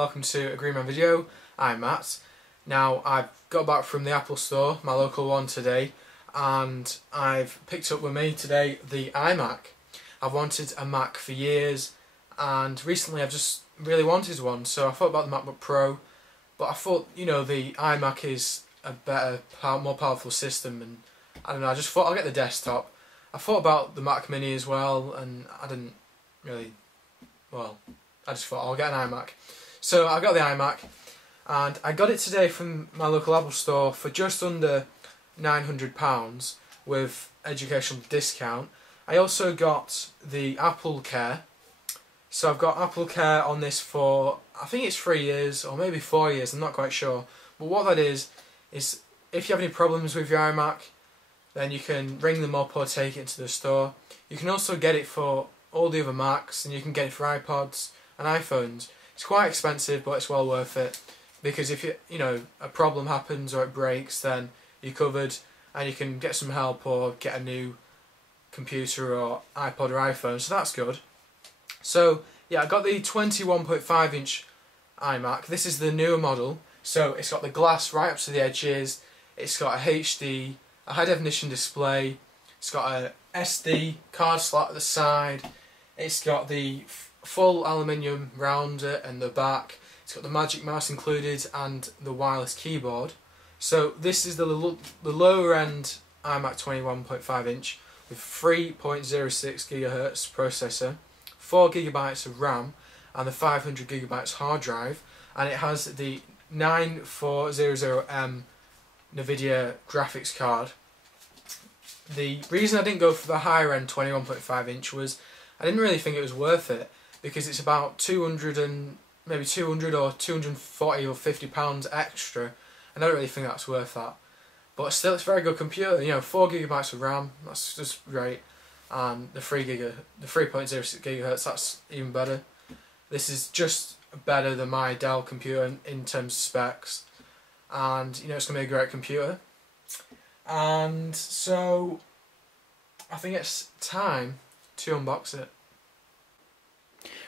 welcome to a GreenMan video. I'm Matt. Now I've got back from the Apple store, my local one today, and I've picked up with me today the iMac. I've wanted a Mac for years, and recently I've just really wanted one, so I thought about the MacBook Pro, but I thought, you know, the iMac is a better, more powerful system, and I don't know, I just thought I'll get the desktop. I thought about the Mac Mini as well, and I didn't really, well, I just thought I'll get an iMac. So I got the iMac, and I got it today from my local Apple store for just under £900 with educational discount. I also got the Apple Care. So I've got Apple Care on this for, I think it's 3 years or maybe 4 years, I'm not quite sure. But what that is if you have any problems with your iMac, then you can ring them up or take it into the store. You can also get it for all the other Macs, and you can get it for iPods and iPhones. It's quite expensive, but it's well worth it, because if you know, a problem happens or it breaks, then you're covered and you can get some help or get a new computer or iPod or iPhone, so that's good. So yeah, I got the 21.5 inch iMac. This is the newer model, so it's got the glass right up to the edges, it's got a HD, a high definition display, it's got a SD card slot at the side, it's got the full aluminium round it and the back, it's got the Magic Mouse included and the wireless keyboard. So this is the lower end iMac 21.5 inch with 3.06 GHz processor, 4 GB of RAM and the 500 GB hard drive, and it has the 9400M NVIDIA graphics card. The reason I didn't go for the higher end 21.5 inch was I didn't really think it was worth it, because it's about 200 or 240 or 50 pounds extra, and I don't really think that's worth that. But still, it's a very good computer. You know, 4 GB of RAM, that's just great, and the 3.06 GHz, that's even better. This is just better than my Dell computer in terms of specs, and you know, it's gonna be a great computer. And so I think it's time to unbox it.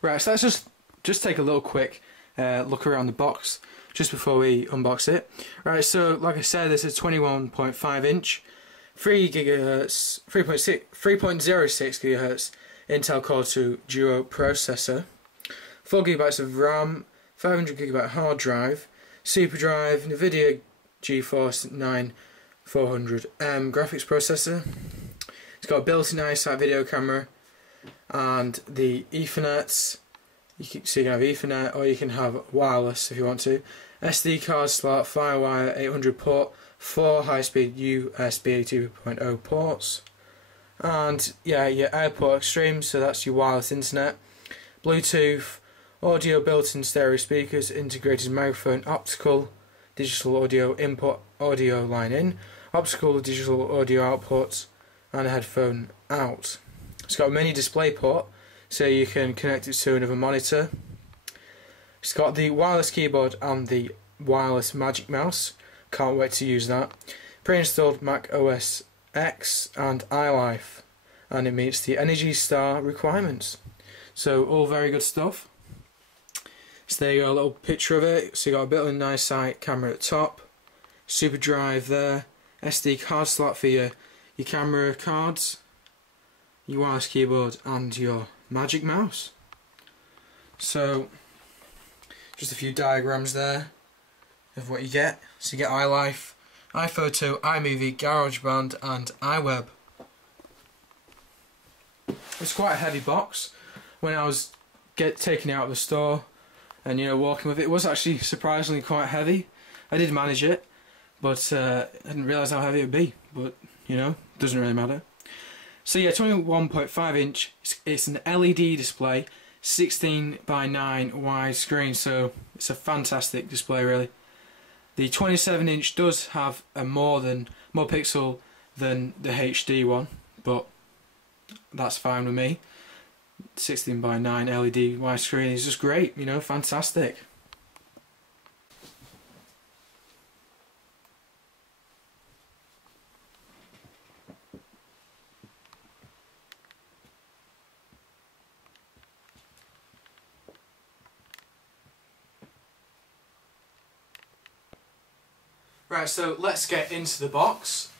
Right, so let's just take a little quick look around the box just before we unbox it. Right, so like I said, this is 21.5 inch, 3.06 GHz Intel Core 2 Duo processor, 4 GB of RAM, 500 GB hard drive, super drive, NVIDIA GeForce 9400M graphics processor. It's got a built-in iSight video camera and the Ethernet. So you can have Ethernet or you can have wireless if you want to. SD card slot, Firewire 800 port, 4 high-speed USB 2.0 ports, and yeah, your AirPort Extreme, so that's your wireless internet. Bluetooth, audio built-in stereo speakers, integrated microphone, optical, digital audio input, audio line in, optical digital audio output, and a headphone out. It's got a mini display port, so you can connect it to another monitor. It's got the wireless keyboard and the wireless Magic Mouse. Can't wait to use that. Pre-installed Mac OS X and iLife, and it meets the Energy Star requirements. So all very good stuff. So there you go, a little picture of it. So you got a built-in iSight camera at the top, super drive there, SD card slot for your camera cards, your wireless keyboard and your Magic Mouse. So just a few diagrams there of what you get. So you get iLife, iPhoto, iMovie, GarageBand and iWeb. It's quite a heavy box. When I was taking it out of the store and, you know, walking with it, it was actually surprisingly quite heavy. I did manage it, but I didn't realise how heavy it would be. But you know, doesn't really matter. So yeah, 21.5 inch. It's an LED display, 16:9 wide screen. So it's a fantastic display, really. The 27 inch does have a more pixel than the HD one, but that's fine with me. 16:9 LED widescreen is just great, you know, fantastic. Right, so let's get into the box.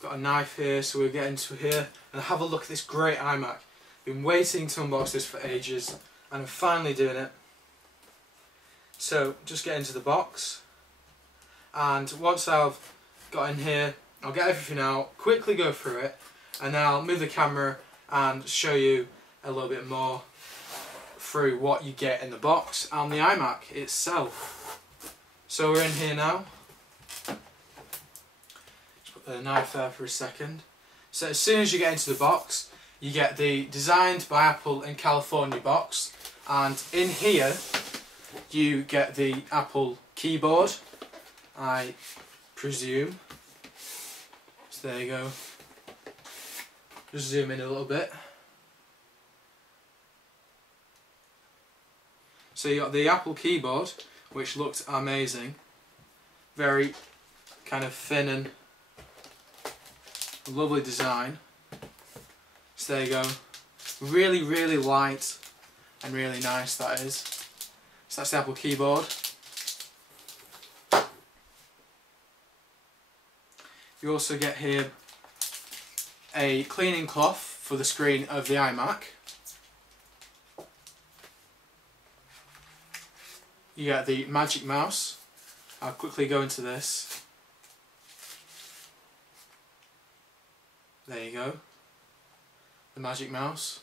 Got a knife here, so we'll get into here and have a look at this great iMac. Been waiting to unbox this for ages, and I'm finally doing it. So just get into the box, and once I've got in here, I'll get everything out, quickly go through it, and then I'll move the camera and show you a little bit more through what you get in the box and the iMac itself. So we're in here now. Just put the knife there for a second. So as soon as you get into the box, you get the Designed by Apple in California box, and in here you get the Apple keyboard, I presume. So there you go. Just zoom in a little bit. So you got the Apple keyboard, which looked amazing. Very kind of thin and lovely design. So there you go. Really, really light and really nice, that is. So that's the Apple keyboard. You also get here a cleaning cloth for the screen of the iMac. You get the Magic Mouse. I'll quickly go into this. There you go. The Magic Mouse.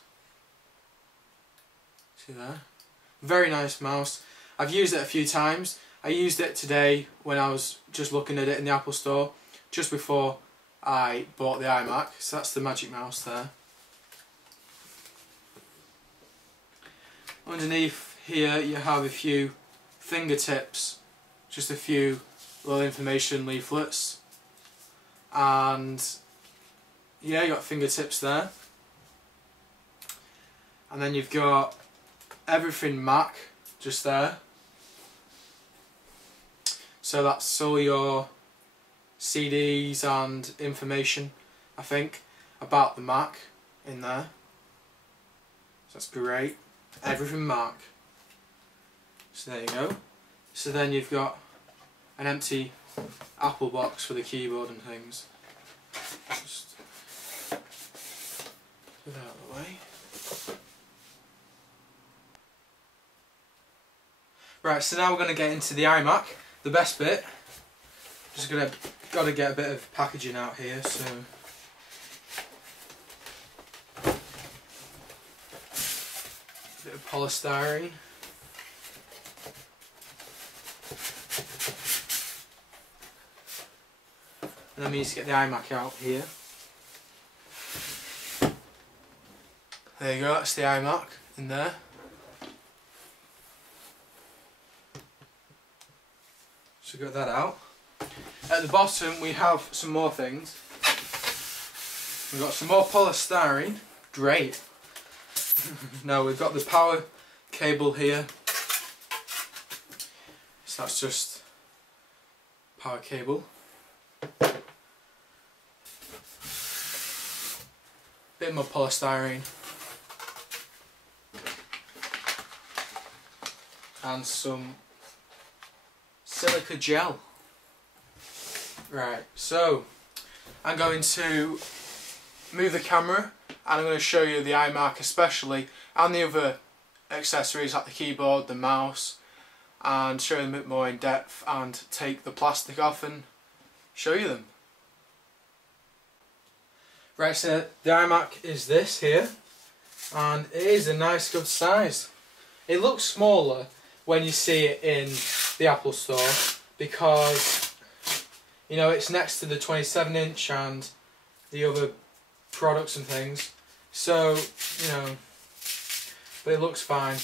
See there? Very nice mouse. I've used it a few times. I used it today when I was just looking at it in the Apple Store, just before I bought the iMac. So that's the Magic Mouse there. Underneath here you have a few fingertips, just a few little information leaflets, and yeah, you got fingertips there. And then you've got everything Mac just there. So that's all your CDs and information, I think, about the Mac in there. So that's great. Everything Mac. So there you go. So then you've got an empty Apple box for the keyboard and things. Just put it out of the way. Right, so now we're going to get into the iMac, the best bit. Just got to get a bit of packaging out here, so a bit of polystyrene. And then we need to get the iMac out here. There you go, that's the iMac in there. So got that out. At the bottom we have some more things. We've got some more polystyrene. Great. No, we've got the power cable here. So that's just power cable. Bit more polystyrene. And some silica gel. Right, so I'm going to move the camera and I'm going to show you the iMac especially, and the other accessories like the keyboard, the mouse, and show them a bit more in depth and take the plastic off and show you them. Right, so the iMac is this here, and it is a nice good size. It looks smaller when you see it in the Apple Store because, you know, it's next to the 27-inch and the other products and things, so, you know, but it looks fine.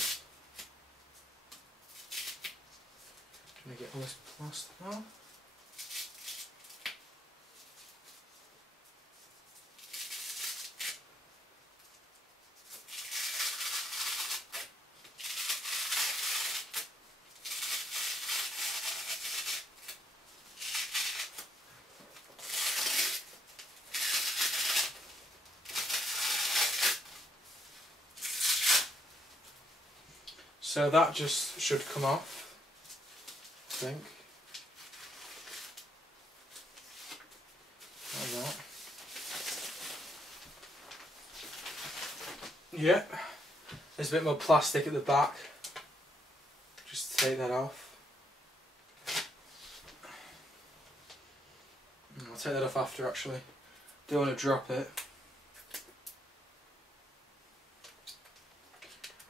Can I get all this plastic off? So that just should come off, I think. that. Yeah, there's a bit more plastic at the back. Just take that off. I'll take that off after actually. Don't want to drop it.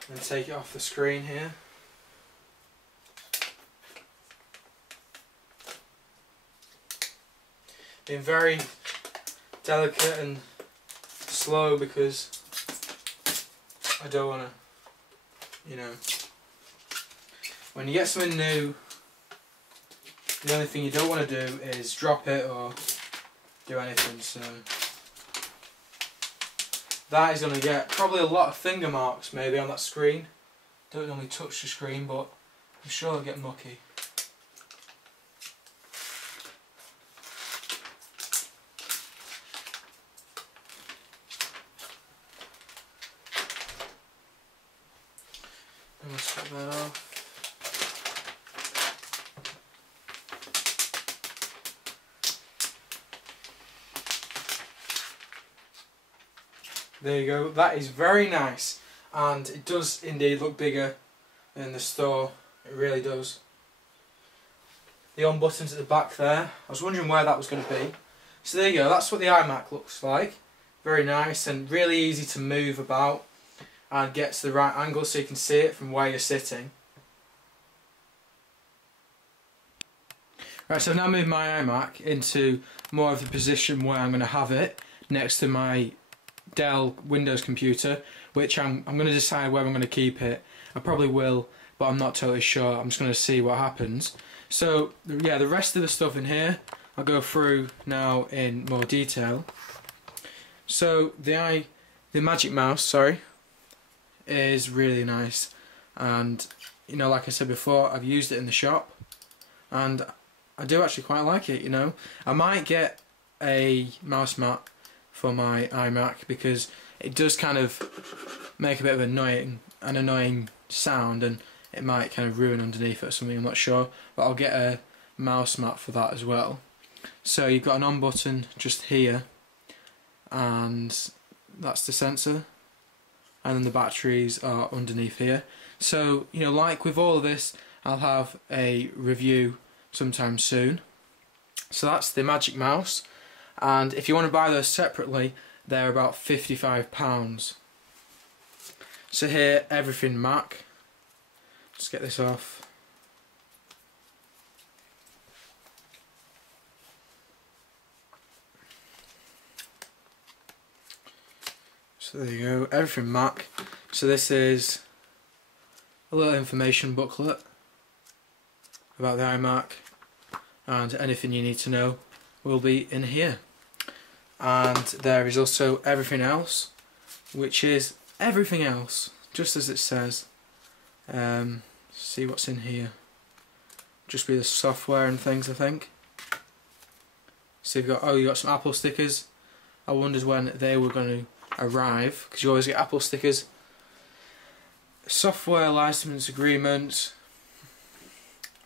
And take it off the screen here. Being very delicate and slow because I don't want to, you know, when you get something new, the only thing you don't want to do is drop it or do anything, so that is going to get probably a lot of finger marks maybe on that screen. Don't normally touch the screen, but I'm sure it'll get mucky. Let's cut that off. There you go, that is very nice, and it does indeed look bigger in the store, it really does. The on buttons at the back there, I was wondering where that was going to be. So there you go, that's what the iMac looks like. Very nice and really easy to move about and get to the right angle so you can see it from where you're sitting. Right, so I've now moved my iMac into more of the position where I'm going to have it next to my Dell Windows computer, which I'm going to decide where I'm going to keep it. I probably will, but I'm not totally sure. I'm just going to see what happens. So yeah, the rest of the stuff in here I'll go through now in more detail. So the Magic Mouse, sorry, is really nice, and you know, like I said before, I've used it in the shop and I do actually quite like it. You know, I might get a mouse mat for my iMac because it does kind of make a bit of an annoying sound, and it might kind of ruin underneath it or something, I'm not sure, but I'll get a mouse mat for that as well. So you've got an on button just here, and that's the sensor, and then the batteries are underneath here. So, you know, like with all of this, I'll have a review sometime soon. So that's the Magic Mouse, and if you want to buy those separately, they're about £55. So here, everything Mac. Let's get this off. So there you go, everything Mac. So this is a little information booklet about the iMac, and anything you need to know will be in here. And there is also everything else, which is everything else, just as it says. See what's in here. Just be the software and things, I think. So you got some Apple stickers. I wondered when they were going to arrive, because you always get Apple stickers. Software license agreement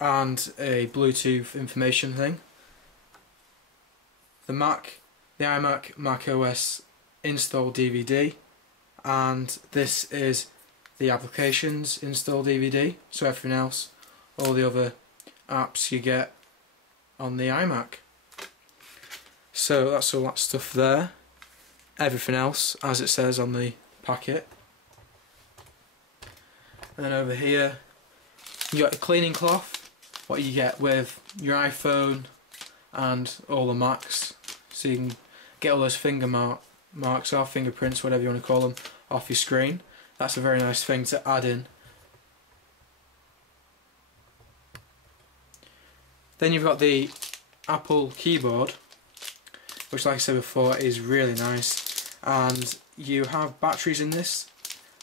and a Bluetooth information thing. The iMac Mac OS install DVD, and this is the applications install DVD, so everything else, all the other apps you get on the iMac. So that's all that stuff there. Everything else as it says on the packet. And then over here you got a cleaning cloth, what you get with your iPhone and all the Macs, so you can get all those finger marks off, fingerprints, whatever you want to call them, off your screen. That's a very nice thing to add in. Then you've got the Apple keyboard, which, like I said before, is really nice, and you have batteries in this,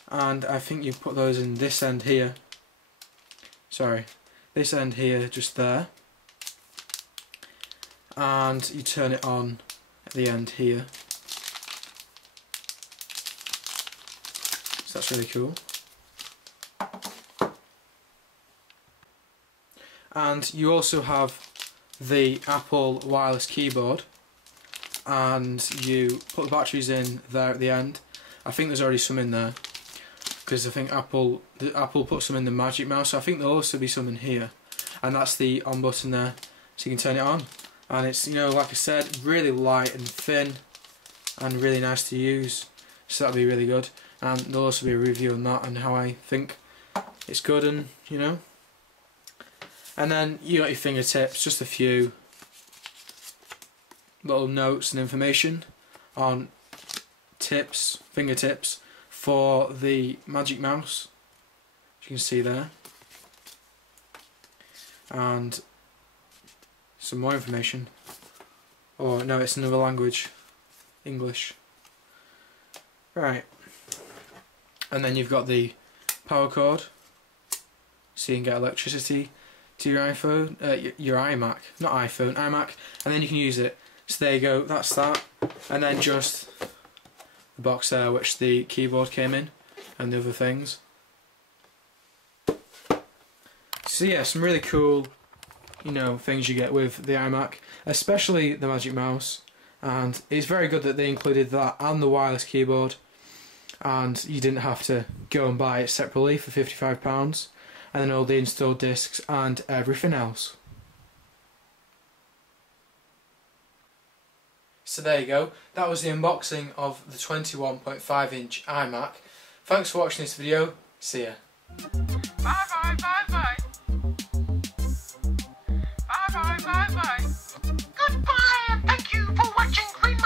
and I think you put those in this end here. Sorry, this end here, just there, and you turn it on at the end here. So that's really cool. And you also have the Apple wireless keyboard, and you put the batteries in there at the end. I think there's already some in there because I think Apple put some in the Magic Mouse, so I think there'll also be some in here, and that's the on button there, so you can turn it on. And it's, you know, like I said, really light and thin and really nice to use, so that'll be really good. And there'll also be a review on that and how I think it's good, and you know. And then you got your fingertips, just a few little notes and information on fingertips for the Magic Mouse, as you can see there, and some more information. Oh no, it's another language, English. Right, and then you've got the power cord, so you can get electricity to your iPhone, your iMac, not iPhone, iMac, and then you can use it. So there you go, that's that, and then just the box there which the keyboard came in and the other things. So yeah, some really cool, you know, things you get with the iMac, especially the Magic Mouse, and it's very good that they included that and the wireless keyboard, and you didn't have to go and buy it separately for £55, and then all the installed discs and everything else. So there you go, that was the unboxing of the 21.5 inch iMac. Thanks for watching this video, see ya. Bye bye bye bye. Bye bye bye bye. Goodbye and thank you for watching GreenManVideos.